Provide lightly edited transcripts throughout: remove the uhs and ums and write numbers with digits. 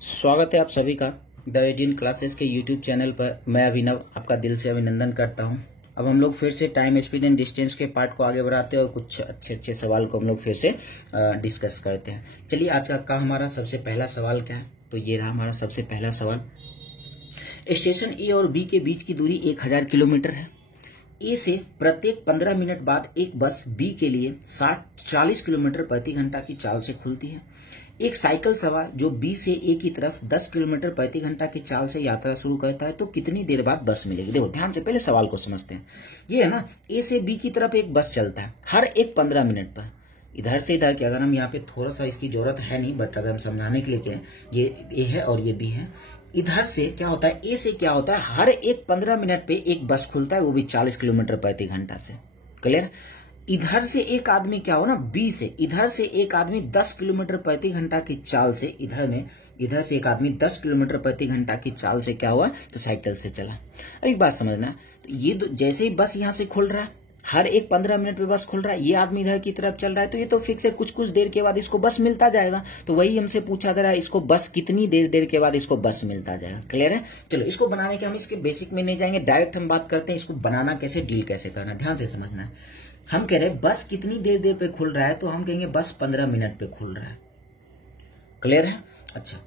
स्वागत है आप सभी का द 18 क्लासेस के यूट्यूब चैनल पर। मैं अभिनव आपका दिल से अभिनंदन करता हूं। अब हम लोग फिर से टाइम, स्पीड एंड डिस्टेंस के पार्ट को आगे बढ़ाते हैं और कुछ अच्छे अच्छे सवाल को हम लोग फिर से डिस्कस करते हैं। चलिए आज का हमारा सबसे पहला सवाल क्या है, तो ये रहा हमारा सबसे पहला सवाल। स्टेशन ए और बी के बीच की दूरी 1000 किलोमीटर है। ए से प्रत्येक 15 मिनट बाद एक बस बी के लिए 40 किलोमीटर प्रति घंटा की चाल से खुलती है। एक साइकिल सवार जो बी से ए की तरफ 10 किलोमीटर प्रति घंटा की चाल से यात्रा शुरू करता है तो कितनी देर बाद बस मिलेगी। देखो ध्यान से पहले सवाल को समझते हैं। ये है ना, ए से बी की तरफ एक बस चलता है हर एक 15 मिनट पर। इधर से इधर के अगर हम यहाँ पे थोड़ा सा इसकी जरूरत है नहीं, बट अगर हम समझाने के लिए क्या, ये ए है और ये बी है। इधर से क्या होता है, ए से क्या होता है, हर एक 15 मिनट पे एक बस खुलता है, वो भी 40 किलोमीटर प्रति घंटा से। क्लियर। इधर से एक आदमी क्या हो ना, बी से इधर से एक आदमी 10 किलोमीटर प्रति घंटा की चाल से इधर से एक आदमी 10 किलोमीटर प्रति घंटा की चाल से क्या हुआ, तो साइकिल से चला। अब एक बात समझना, तो ये जैसे ही बस यहां से खुल रहा है, हर एक 15 मिनट पे बस खुल रहा है, ये आदमी इधर की तरफ चल रहा है, तो ये तो फिक्स है, कुछ कुछ देर के बाद इसको बस मिलता जाएगा। तो वही हमसे पूछा जा रहा है, इसको बस कितनी देर के बाद इसको बस मिलता जाएगा। क्लियर है। चलो इसको बनाने के हम इसके बेसिक में नहीं जाएंगे, डायरेक्ट हम बात करते हैं इसको बनाना कैसे, डील कैसे करना। ध्यान से समझना है। हम कह रहे हैं बस कितनी देर पे खुल रहा है, तो हम कहेंगे बस 15 मिनट पे खुल रहा है। क्लियर है। अच्छा,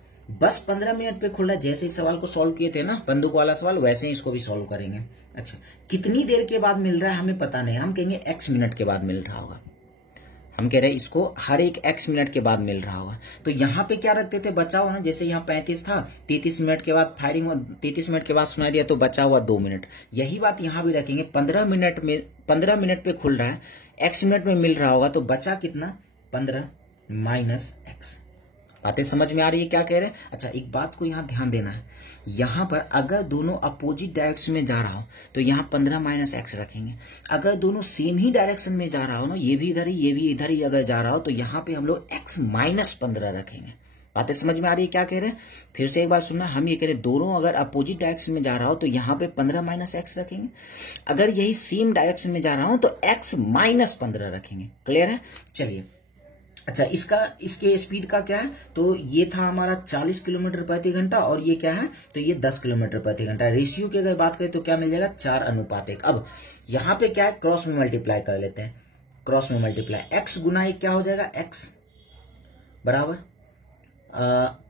बस 15 मिनट पे खुल रहा है। जैसे इस सवाल को सॉल्व किए थे ना, बंदूक वाला सवाल, वैसे ही इसको भी सॉल्व करेंगे। अच्छा, कितनी देर के बाद मिल रहा है हमें पता नहीं, हम कहेंगे x मिनट के बाद मिल रहा होगा। हम कह रहे हैं इसको हर एक x मिनट के बाद मिल रहा होगा। तो यहाँ पे क्या रखते थे, बचा हुआ ना, जैसे यहाँ 35 था, 33 मिनट के बाद फायरिंग, 33 मिनट के बाद सुनाई दिया तो बचा हुआ 2 मिनट। यही बात यहाँ भी रखेंगे। 15 मिनट पे खुल रहा है, x मिनट में मिल रहा होगा, तो बचा कितना, 15 माइनस x। बातें समझ में आ रही है क्या कह रहे हैं। अच्छा, एक बात को यहाँ ध्यान देना है, यहाँ पर अगर दोनों अपोजिट डायरेक्शन में जा रहा हो तो यहाँ 15 माइनस एक्स रखेंगे। अगर दोनों सेम ही डायरेक्शन में जा रहा हो ना, ये भी इधर ही ये भी इधर ही अगर जा रहा हो, तो यहाँ पे हम लोग x माइनस 15 रखेंगे। बातें समझ में आ रही है क्या कह रहे हैं। फिर से एक बार सुनना, हम ये कह रहे हैं दोनों अगर अपोजिट डायरेक्शन में जा रहा हो तो यहाँ पे 15 माइनस एक्स रखेंगे। अगर यही सेम डायरेक्शन में जा रहा हो तो x माइनस 15 रखेंगे। क्लियर है। चलिए, अच्छा इसके स्पीड का क्या है, तो ये था हमारा 40 किलोमीटर प्रति घंटा और ये क्या है, तो ये 10 किलोमीटर प्रति घंटा। रेशियो की अगर बात करें तो क्या मिल जाएगा, 4:1। अब यहाँ पे क्या है, क्रॉस में मल्टीप्लाई कर लेते हैं। क्रॉस में मल्टीप्लाई, x गुना 1 क्या हो जाएगा, x बराबर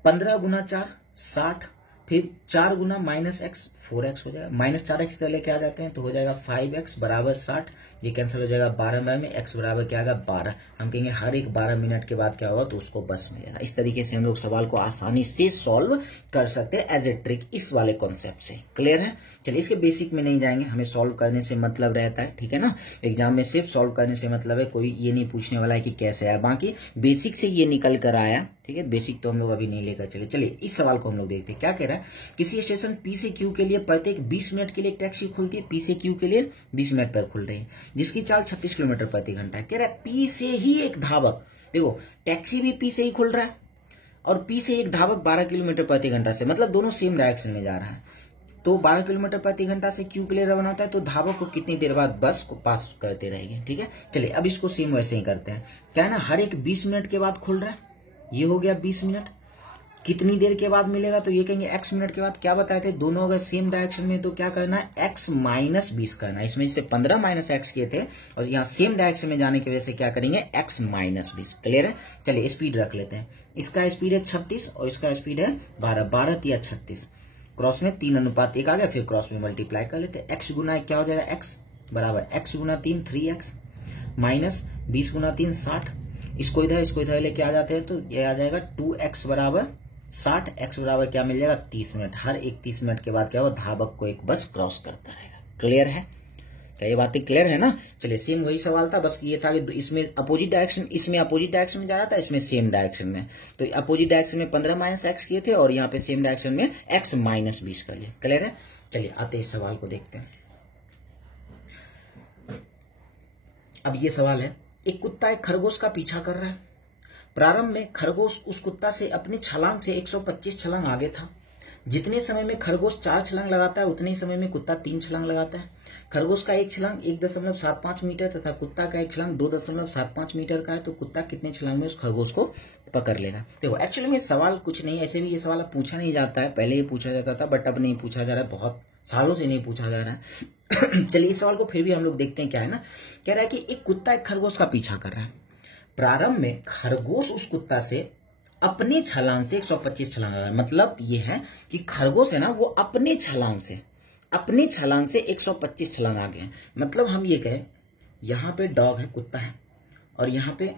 15 गुना 4 60, फिर 4 गुना माइनस एक्स 4x हो जाएगा, माइनस 4x का लेके आ जाते हैं तो हो जाएगा 5x बराबर 60। ये कैंसिल हो जाएगा 12 में x बराबर क्या आएगा, 12। हम कहेंगे हर एक 12 मिनट के बाद क्या होगा, तो उसको बस मिलेगा। इस तरीके से हम लोग सवाल को आसानी से सॉल्व कर सकते हैं एज ए ट्रिक, इस वाले कॉन्सेप्ट से। क्लियर है। चलिए इसके बेसिक में नहीं जाएंगे, हमें सॉल्व करने से मतलब रहता है, ठीक है ना। एग्जाम में सिर्फ सॉल्व करने से मतलब है, कोई ये नहीं पूछने वाला है कि कैसे आया, बाकी बेसिक से ये निकल कर आया, ठीक है। बेसिक तो हम लोग अभी नहीं लेकर चले। चलिए इस सवाल को हम लोग देखते हैं क्या कह रहा है। किसी स्टेशन पी से क्यू के लिए प्रत्येक 20 मिनट के लिए टैक्सी खुलती है। पी से क्यू के लिए 20 मिनट पर खुल रही है, जिसकी चाल 36 किलोमीटर प्रति घंटा है। कह रहा है पी से ही एक धावक, देखो टैक्सी भी पी से ही खुल रहा है और पी से एक धावक 12 किलोमीटर प्रति घंटा से, मतलब दोनों सेम डायरेक्शन में जा रहा है। तो 12 किलोमीटर प्रति घंटा से क्यू के लिए रवाना होता है, तो धावक को कितनी देर बाद बस को पास करते रहेंगे। ठीक है। चलिए अब इसको सेम वैसे ही करते हैं। क्या है ना, हर एक 20 मिनट के बाद खुल रहा है, ये हो गया 20 मिनट। कितनी देर के बाद मिलेगा, तो ये कहेंगे x मिनट के बाद। क्या बताए थे, दोनों अगर सेम डायरेक्शन में तो क्या करना है, x माइनस 20 करना है। इसमें जैसे 15 माइनस एक्स किए थे और यहाँ सेम डायरेक्शन में जाने की वजह से क्या करेंगे, x माइनस 20। क्लियर है। चलिए स्पीड रख लेते हैं। इसका स्पीड है 36 और इसका स्पीड है 12, 12 या 36, क्रॉस में 3:1 आ गया, फिर क्रॉस में मल्टीप्लाई कर लेते हैं। x गुना क्या हो जाएगा, x बराबर x गुना 3 3x माइनस 20 गुना 3 60। इसको इधर लेके आ जाते हैं तो ये आ जाएगा 2x बराबर 60। x बराबर क्या मिल जाएगा, 30 मिनट। हर एक 30 मिनट के बाद क्या होगा, धावक को एक बस क्रॉस करता रहेगा। क्लियर है। क्या ये बातें क्लियर है ना। चलिए सेम वही सवाल था, बस ये था कि इसमें अपोजिट डायरेक्शन, इसमें अपोजिट डायरेक्शन में जा रहा था, इसमें सेम डायरेक्शन में। तो अपोजिट डायरेक्शन में 15 माइनस एक्स किए थे और यहाँ पे सेम डायरेक्शन में x माइनस 20 कर लिया। क्लियर है। चलिए आते इस सवाल को देखते हैं। अब ये सवाल है, एक कुत्ता एक खरगोश का पीछा कर रहा है। प्रारंभ में खरगोश उस कुत्ता से अपनी छलांग से 125 छलांग आगे था। जितने समय में खरगोश 4 छलांग लगाता है, उतने ही समय में कुत्ता 3 छलांग लगाता है। खरगोश का एक छलांग 1.75 मीटर तथा कुत्ता का एक छलांग 2.75 मीटर का है, तो कुत्ता कितने छलांग में उस खरगोश को पकड़ लेगा। देखो एक्चुअली में सवाल कुछ नहीं, ऐसे भी ये सवाल पूछा नहीं जाता है, पहले ये पूछा जाता था बट अब नहीं पूछा जा रहा है, बहुत सालों से नहीं पूछा जा रहा है। चलिए इस सवाल को फिर भी हम लोग देखते हैं क्या है ना। कह रहा है कि एक कुत्ता एक खरगोश का पीछा कर रहा है। प्रारंभ में खरगोश उस कुत्ता से अपने छलांग से 125 छलांग लगा, मतलब ये है कि खरगोश है ना वो अपने छलांग से 125 छलांग आगे है। मतलब हम ये कहें यहाँ पे डॉग है, कुत्ता है, और यहाँ पे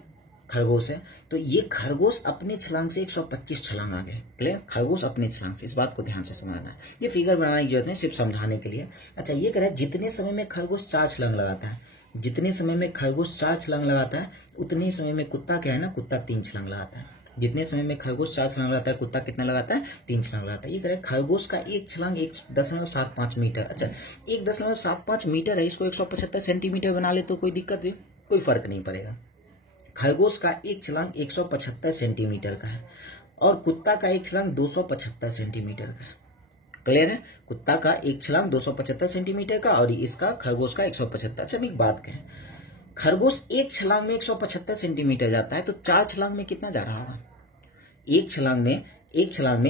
खरगोश है, तो ये खरगोश अपने छलांग से 125 छलांग आगे है। क्लियर, खरगोश अपने छलांग से, इस बात को ध्यान से समझना है, ये फिगर बनाने की जरूरत नहीं, सिर्फ समझाने के लिए। अच्छा ये कह रहा है जितने समय में खरगोश 4 छलांग लगाता है, जितने समय में खरगोश 4 छलांग लगाता है उतने समय में कुत्ता क्या है ना, कुत्ता 3 छलांग लगाता है। जितने समय में खरगोश 4 छलांग लगाता है, कुत्ता कितना लगाता है, 3 छलांग लगाता है। ये कह रहा है खरगोश का एक छलांग 1.75 मीटर। अच्छा 1.75 मीटर है, इसको 175 सेंटीमीटर बना ले तो कोई दिक्कत भी, कोई फर्क नहीं पड़ेगा। खरगोश का एक छलांग 175 सेंटीमीटर का है और कुत्ता का एक छलांग 275 सेंटीमीटर का है। क्लियर है, कुत्ता का एक छलांग 275 सेंटीमीटर का और इसका खरगोश का 175। अच्छा एक बात कहें, खरगोश एक छलांग में 175 सेंटीमीटर जाता है, तो 4 छलांग में कितना जा रहा होगा? एक छलांग में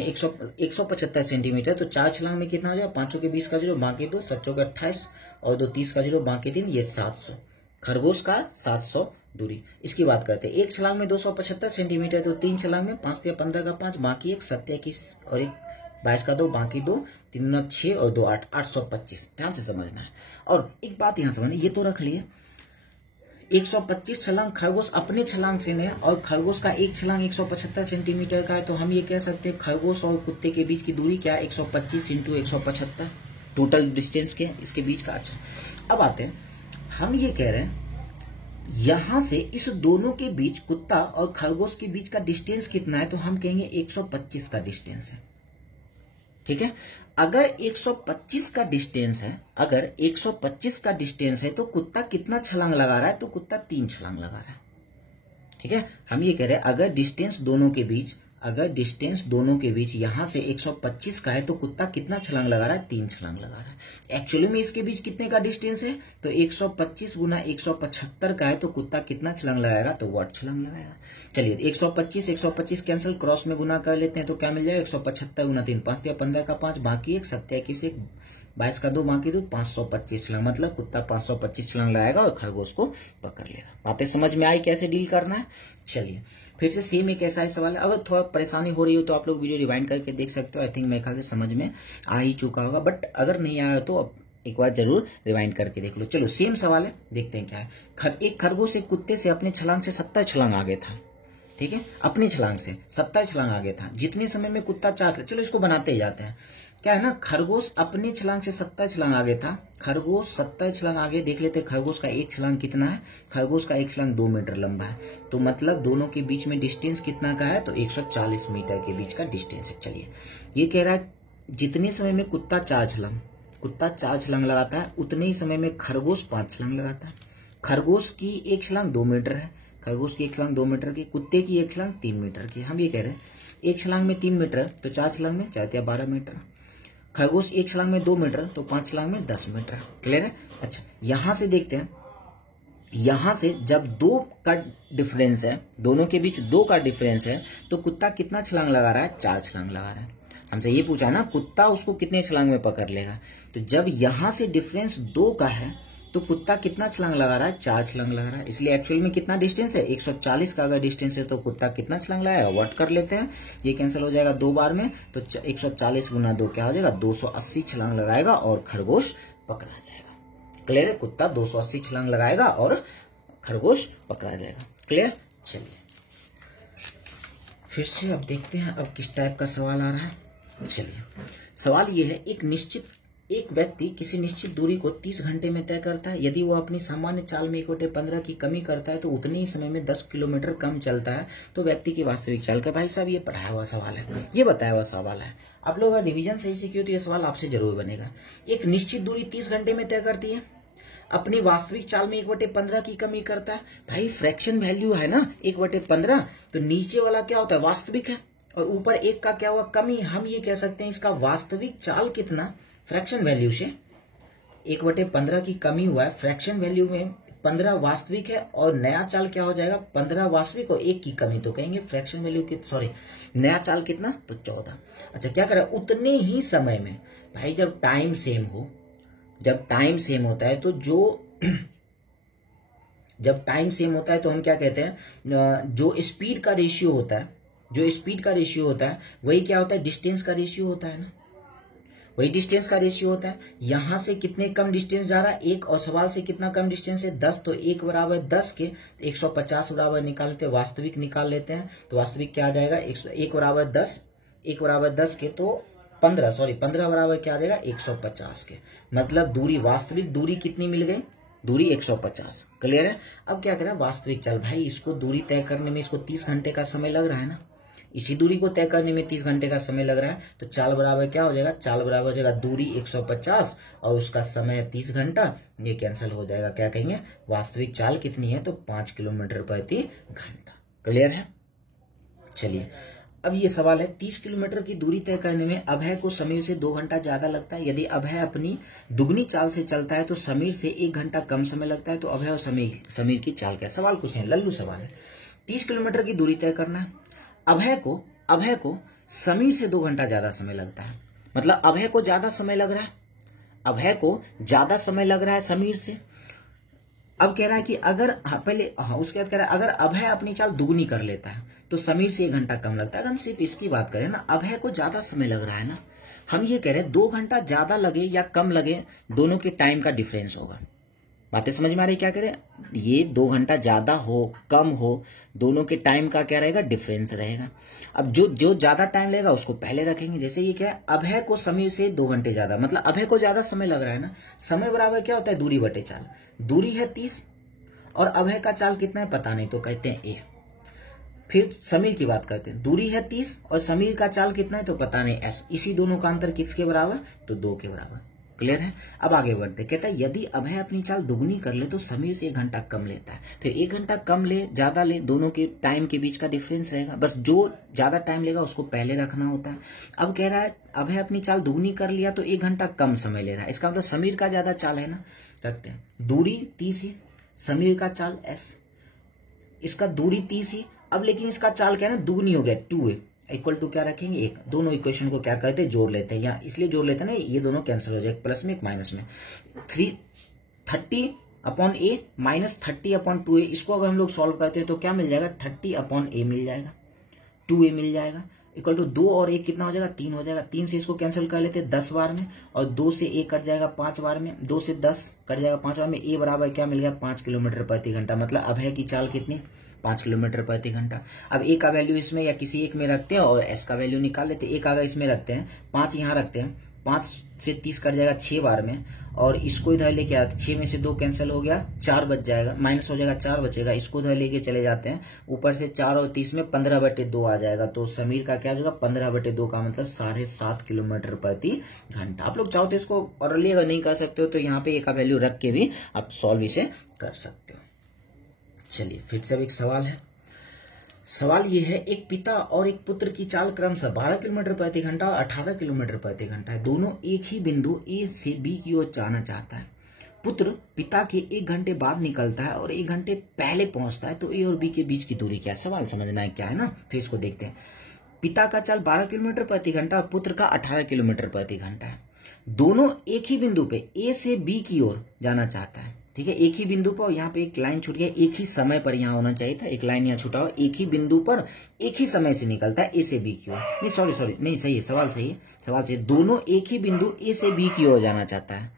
175 सेंटीमीटर, तो 4 छलांग में कितना हो जाएगा? 5 के 20 का 0, बाकी 2, 7 के 28 और 2 30 का 0, बाकी 3, ये 700। खरगोश का 700 दूरी। इसकी बात करते हैं, एक छलांग में 275 सेंटीमीटर, तो 3 छलांग में 5 या 15 का 5, बाकी 1 7 21 और 1 22 का 2, बाकी 2 3 6 और 2 8, 825। ध्यान से समझना है। और एक बात यहां समझना, ये तो रख लिए 125 छलांग खरगोश अपने छलांग से ने, और खरगोश का एक छलांग 175 सेंटीमीटर का है, तो हम ये कह सकते हैं खरगोश और कुत्ते के बीच की दूरी क्या है? 125 × 175, टोटल डिस्टेंस के इसके बीच का। अच्छा अब आते हैं, हम ये कह रहे हैं यहां से इस दोनों के बीच, कुत्ता और खरगोश के बीच का डिस्टेंस कितना है? तो हम कहेंगे 125 का डिस्टेंस है। ठीक है, अगर 125 का डिस्टेंस है, अगर 125 का डिस्टेंस है तो कुत्ता कितना छलांग लगा रहा है? तो कुत्ता 3 छलांग लगा रहा है। ठीक है, हम ये कह रहे हैं अगर डिस्टेंस दोनों के बीच यहां से 125 का है तो कुत्ता कितना छलांग लगा रहा है? 3 छलांग लगा रहा है। एक्चुअली में इसके बीच कितने का डिस्टेंस है? तो 125 × 175 का है, तो कुत्ता कितना छलांग लगाएगा? तो 8 छलांग लगाएगा। चलिए 125 कैंसिल, क्रॉस में गुना कर लेते हैं तो क्या मिल जाएगा? 175 × 3, 5 या 15 का 5, बाकी 1 7 21 1 22 का 2, बाकी 2, 525 छलांग। मतलब कुत्ता 525 छलांग लगाएगा और खरगोश को पकड़ लेगा। बातें समझ में आई कैसे डील करना है? चलिए फिर से सेम एक ऐसा ही सवाल है, अगर थोड़ा परेशानी हो रही हो तो आप लोग वीडियो रिवाइंड करके देख सकते हो। आई थिंक मेरे ख्याल से समझ में आ ही चुका होगा, बट अगर नहीं आया तो अब एक बार जरूर रिवाइंड करके देख लो। चलो सेम सवाल है, देखते हैं क्या है। एक खरगोश एक कुत्ते से अपने छलांग से 70 छलांग आगे था। ठीक है, अपनी छलांग से 70 छलांग आगे था, जितने समय में कुत्ता 4। चलो इसको बनाते ही जाते हैं। क्या है ना, खरगोश अपनी छलांग से 70 छलांग आगे था, खरगोश 70 छलांग आगे। देख लेते हैं खरगोश का एक छलांग कितना है? खरगोश का एक छलांग 2 मीटर लंबा है, तो मतलब दोनों के बीच में डिस्टेंस कितना का है? तो 140 मीटर के बीच का डिस्टेंस है। चलिए ये कह रहा है जितने समय में कुत्ता 4 छलांग लगाता है, उतने ही समय में खरगोश 5 छलांग लगाता है। खरगोश की एक छलांग 2 मीटर है, खरगोश की एक छलांग 2 मीटर की, कुत्ते की एक छलांग 3 मीटर की। हम ये कह रहे हैं एक छलांग में 3 मीटर, तो 4 छलांग में 4 या 12 मीटर। खरगोश एक छलांग में 2 मीटर, तो 5 छलांग में 10 मीटर। क्लियर है? अच्छा यहां से देखते हैं, यहां से जब 2 का डिफरेंस है, दोनों के बीच 2 का डिफरेंस है, तो कुत्ता कितना छलांग लगा रहा है? 4 छलांग लगा रहा है। हमसे ये पूछा ना कुत्ता उसको कितने छलांग में पकड़ लेगा, तो जब यहां से डिफरेंस 2 का है तो कुत्ता कितना छलांग लगा रहा है? 4 छलांग लगा रहा है। इसलिए एक्चुअल में कितना डिस्टेंस है? 140 का अगर डिस्टेंस है तो कुत्ता कितना छलांग लगाएगा? वर्ट कर लेते हैं, ये कैंसिल हो जाएगा 2 बार में, तो 140 × 2 क्या हो जाएगा? 280 छलांग लगाएगा और खरगोश पकड़ा जाएगा। क्लियर है? कुत्ता 280 छलांग लगाएगा और खरगोश पकड़ा जाएगा। क्लियर? चलिए फिर से अब देखते हैं अब किस टाइप का सवाल आ रहा है। चलिए सवाल ये है, एक व्यक्ति किसी निश्चित दूरी को 30 घंटे में तय करता है। यदि वो अपनी सामान्य चाल में 1/15 की कमी करता है तो उतने ही समय में 10 किलोमीटर कम चलता है, तो व्यक्ति की वास्तविक चाल का। भाई साहब ये पढ़ाया हुआ सवाल है, ये बताया हुआ सवाल है। आप लोग अगर रिवीजन सही सीखे तो ये सवाल आपसे जरूर बनेगा। एक निश्चित दूरी 30 घंटे में तय करती है, अपनी वास्तविक चाल में 1/15 की कमी करता है। भाई फ्रैक्शन वैल्यू है ना 1/15, तो नीचे वाला क्या होता है? वास्तविक है, और ऊपर 1 का क्या हुआ? कमी। हम ये कह सकते हैं इसका वास्तविक चाल कितना फ्रैक्शन वैल्यू से 1/15 की कमी हुआ है, फ्रैक्शन वैल्यू में 15 वास्तविक है और नया चाल क्या हो जाएगा, 15 वास्तविक और 1 की कमी, तो कहेंगे फ्रैक्शन वैल्यू की सॉरी नया चाल कितना, तो 14। अच्छा क्या करें, उतने ही समय में भाई जब टाइम सेम हो, जब टाइम सेम होता है तो जब टाइम सेम होता है तो हम क्या कहते हैं, जो स्पीड का रेशियो होता है, जो स्पीड का रेशियो होता है वही क्या होता है, डिस्टेंस का रेशियो होता है ना, वही डिस्टेंस का रेशियो होता है। यहां से कितने कम डिस्टेंस जा रहा है, 1, और सवाल से कितना कम डिस्टेंस है, 10, तो 1 बराबर 10 के 150 बराबर निकालते हैं, वास्तविक निकाल लेते हैं, तो वास्तविक क्या आ जाएगा, 1 बराबर 10, 1 बराबर 10 के तो 15 बराबर क्या आ जाएगा, 150 के, मतलब दूरी, वास्तविक दूरी कितनी मिल गई, दूरी 150। क्लियर है। अब क्या करें, वास्तविक चाल, भाई इसको दूरी तय करने में इसको 30 घंटे का समय लग रहा है ना, इसी दूरी को तय करने में 30 घंटे का समय लग रहा है, तो चाल बराबर क्या हो जाएगा, चाल बराबर हो जाएगा दूरी 150 और उसका समय 30 घंटा, ये कैंसिल हो जाएगा, क्या कहेंगे, वास्तविक चाल कितनी है, तो 5 किलोमीटर प्रति घंटा। क्लियर है। चलिए अब ये सवाल है, 30 किलोमीटर की दूरी तय करने में अभय को समीर से 2 घंटा ज्यादा लगता है। यदि अभय अपनी दुगनी चाल से चलता है तो समीर से 1 घंटा कम समय लगता है, तो अभय और समीर की चाल क्या है। सवाल कुछ नहीं, लल्लू सवाल है। 30 किलोमीटर की दूरी तय करना है, अभय को समीर से 2 घंटा ज्यादा समय लगता है, मतलब अभय को ज्यादा समय लग रहा है, अभय को ज्यादा समय लग रहा है समीर से। अब कह रहा है कि अगर उसके बाद कह रहा है अगर अभय अपनी चाल दुगनी कर लेता है तो समीर से 1 घंटा कम लगता है। अगर हम सिर्फ इसकी बात करें ना, अभय को ज्यादा समय लग रहा है ना, हम ये कह रहे हैं 2 घंटा ज्यादा लगे या कम लगे, दोनों के टाइम का डिफरेंस होगा। बातें समझ में आ रही, क्या करें, ये 2 घंटा ज्यादा हो कम हो, दोनों के टाइम का क्या रहेगा, डिफरेंस रहेगा। अब जो ज्यादा टाइम लगेगा उसको पहले रखेंगे। जैसे ये क्या है, अभय को समीर से 2 घंटे ज्यादा, मतलब अभय को ज्यादा समय लग रहा है ना, समय बराबर क्या होता है, दूरी बटे चाल। दूरी है 30 और अभय का चाल कितना है पता नहीं, तो कहते हैं ए। फिर समीर की बात करते हैं, दूरी है 30 और समीर का चाल कितना है तो पता नहीं एस, इसी दोनों का अंतर किसके बराबर, तो 2 के बराबर। क्लियर है। अब आगे बढ़ते, कहता है यदि अभय अपनी चाल दुगनी कर ले तो समीर से 1 घंटा कम लेता है। फिर 1 घंटा कम ले ज्यादा ले, दोनों के टाइम के बीच का डिफरेंस रहेगा, बस जो ज्यादा टाइम लेगा उसको पहले रखना होता है। अब कह रहा है अभय अपनी चाल दुगनी कर लिया तो 1 घंटा कम समय ले रहा है, इसका मतलब समीर का ज्यादा चाल है ना। रखते हैं दूरी 30 ही, समीर का चाल एस, इसका दूरी 30 ही। अब लेकिन इसका चाल क्या है ना, दुगनी हो गया, 2a इक्वल टू क्या रखेंगे 1। दोनों इक्वेशन को क्या करते हैं, जोड़ लेते हैं, या इसलिए जोड़ लेते हैं ना, ये दोनों कैंसिल हो जाए, प्लस में एक माइनस में। 30/a माइनस 30/2a, इसको अगर हम लोग सॉल्व करते हैं तो क्या मिल जाएगा, 30/a मिल जाएगा, 2a मिल जाएगा, इक्वल टू 2 और 1 कितना हो जाएगा, 3 हो जाएगा। 3 से इसको कैंसिल कर लेते हैं 10 बार में, और 2 से 1 कट जाएगा 5 बार में, 2 से 10 कट जाएगा 5 बार में। ए बराबर क्या मिल गया, 5 किलोमीटर प्रति घंटा, मतलब अभय की चाल कितनी, 5 किलोमीटर प्रति घंटा। अब ए का वैल्यू इसमें या किसी एक में रखते हैं और एस का वैल्यू निकाल लेते हैं। एक अगर इसमें रखते हैं, 5 यहाँ रखते हैं, 5 से 30 कट जाएगा 6 बार में, और इसको इधर लेके आते, 6 में से 2 कैंसिल हो गया, 4 बच जाएगा, माइनस हो जाएगा, 4 बचेगा, इसको इधर लेके चले जाते हैं, ऊपर से 4 और 30 में 15/2 आ जाएगा, तो समीर का क्या हो जाएगा, 15/2 का मतलब 7.5 किलोमीटर प्रति घंटा। आप लोग चाहो तो इसको ऑरली अगर नहीं कर सकते हो तो यहाँ पे ए का वैल्यू रख के भी आप सॉल्व इसे कर सकते हो। चलिए फिर से अब एक सवाल है। सवाल ये है, एक पिता और एक पुत्र की चाल क्रमशः 12 किलोमीटर प्रति घंटा और 18 किलोमीटर प्रति घंटा है। दोनों एक ही बिंदु ए से बी की ओर जाना चाहता है। पुत्र पिता के 1 घंटे बाद निकलता है और 1 घंटे पहले पहुंचता है, तो ए और बी के बीच की दूरी क्या है। सवाल समझना है क्या है ना, फिर इसको देखते हैं। पिता का चाल 12 किलोमीटर प्रति घंटा और पुत्र का 18 किलोमीटर प्रति घंटा है। दोनों एक ही बिंदु पे ए से बी की ओर जाना चाहता है, ठीक है, एक ही बिंदु पर। यहाँ पे एक लाइन छूट गया, एक ही समय पर यहाँ होना चाहिए था, एक लाइन यहाँ छूटा हुआ। एक ही बिंदु पर एक ही समय से निकलता है ए से बी की ओर, नहीं सॉरी नहीं, सही है, सवाल सही है, सवाल सही है। दोनों एक ही बिंदु ए से बी की ओर जाना चाहता है।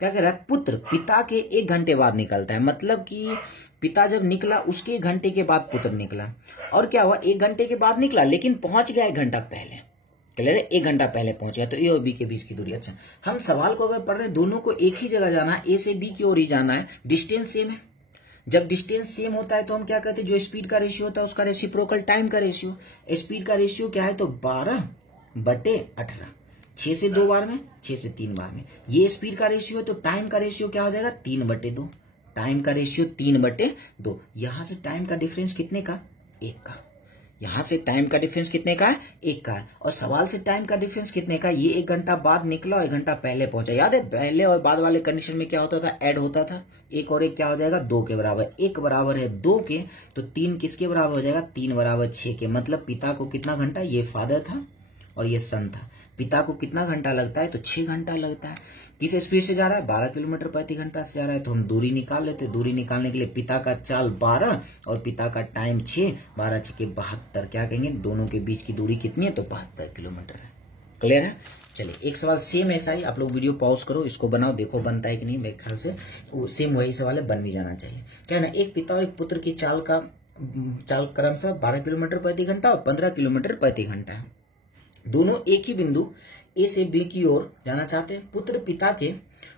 क्या कह रहा है, पुत्र पिता के 1 घंटे बाद निकलता है, मतलब कि पिता जब निकला उसके 1 घंटे के बाद पुत्र निकला, और क्या हुआ, 1 घंटे के बाद निकला लेकिन पहुंच गया 1 घंटा पहले। क्लियर है, 1 घंटा पहले पहुंच गया, तो ए और बी के बीच की दूरी। अच्छा, हम सवाल को अगर पढ़ रहे हैं, दोनों को एक ही जगह जाना है, ए से बी की ओर ही जाना है, डिस्टेंस सेम है। जब डिस्टेंस सेम होता है तो हम क्या कहते हैं, जो स्पीड का रेशियो होता है उसका रेसिप्रोकल टाइम का रेशियो। स्पीड का रेशियो क्या है, तो 12/18, 6 से 2 बार में, 6 से 3 बार में, ये स्पीड का रेशियो है। तो टाइम का रेशियो क्या हो जाएगा, 3/2, टाइम का रेशियो 3/2। यहां से टाइम का डिफरेंस कितने का, 1 का, यहाँ से टाइम का डिफरेंस कितने का है, 1 का है, और सवाल से टाइम का डिफरेंस कितने का, ये 1 घंटा बाद निकला और 1 घंटा पहले पहुंचा। याद है पहले और बाद वाले कंडीशन में क्या होता था, ऐड होता था, 1 और 1 क्या हो जाएगा, 2 के बराबर, 1 बराबर है 2 के, तो 3 किसके बराबर हो जाएगा, 3 बराबर 6 के। मतलब पिता को कितना घंटा, ये फादर था और ये सन था, पिता को कितना घंटा लगता है, तो 6 घंटा लगता है। किस स्पीड से जा रहा है, 12 किलोमीटर प्रति घंटा से जा रहा है। तो हम दूरी निकाल लेते, दूरी निकालने के लिए पिता का चाल 12 और पिता का टाइम 6, 12 6 के 72, क्या कहेंगे, दोनों के बीच की दूरी कितनी है, तो 72 किलोमीटर है। क्लियर है। चलिए एक सवाल सेम ऐसा ही, आप लोग वीडियो पॉज करो, इसको बनाओ, देखो बनता है कि नहीं। मेरे ख्याल से सेम वही सवाल है, बन भी जाना चाहिए। क्या है ना, एक पिता और एक पुत्र की चाल क्रमशः 12 किलोमीटर प्रति घंटा और 15 किलोमीटर प्रति घंटा है। दोनों एक ही बिंदु ए से बी की ओर जाना चाहते हैं। पुत्र पिता के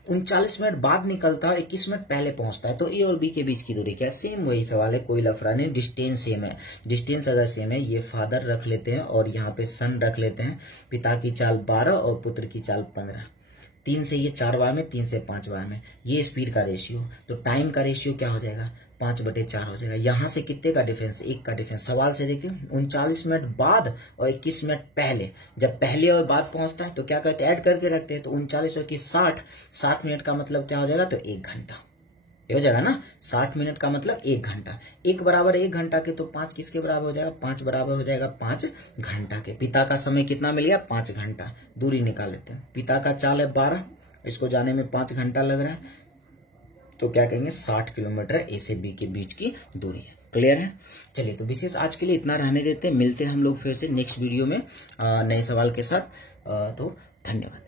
39 मिनट बाद निकलता है और 21 मिनट पहले पहुंचता है। तो ए और बी के बीच की दूरी क्या है, सेम वही सवाल है, कोई लफड़ा नहीं, डिस्टेंस सेम है। डिस्टेंस अगर सेम है, ये फादर रख लेते हैं और यहाँ पे सन रख लेते हैं। पिता की चाल 12 और पुत्र की चाल 15, 3 से ये 4 बार में, 3 से 5 बार में, ये स्पीड का रेशियो। तो टाइम का रेशियो क्या हो जाएगा, 5/4 हो जाएगा। यहाँ से कितने का डिफरेंस, 1 का डिफरेंस। सवाल से देखते हैं 39 मिनट बाद और 21 मिनट पहले। जब पहले और बाद पहुंचता है तो क्या करते हैं, ऐड करके रखते हैं। तो 39 और 21 60 मिनट का मतलब क्या हो जाएगा, तो 1 घंटा ये हो जाएगा ना। 60 मिनट का मतलब 1 घंटा। 1 बराबर 1 घंटा के, तो 5 किसके बराबर हो जाएगा, 5 बराबर हो जाएगा 5 घंटा के। पिता का समय कितना मिल गया, 5 घंटा। दूरी निकाल लेते हैं, पिता का चाल है 12, इसको जाने में 5 घंटा लग रहा है, तो क्या कहेंगे, 60 किलोमीटर ए से बी के बीच की दूरी है। क्लियर है। चलिए तो विशेष आज के लिए इतना रहने देते हैं, मिलते हैं हम लोग फिर से नेक्स्ट वीडियो में नए सवाल के साथ। तो धन्यवाद।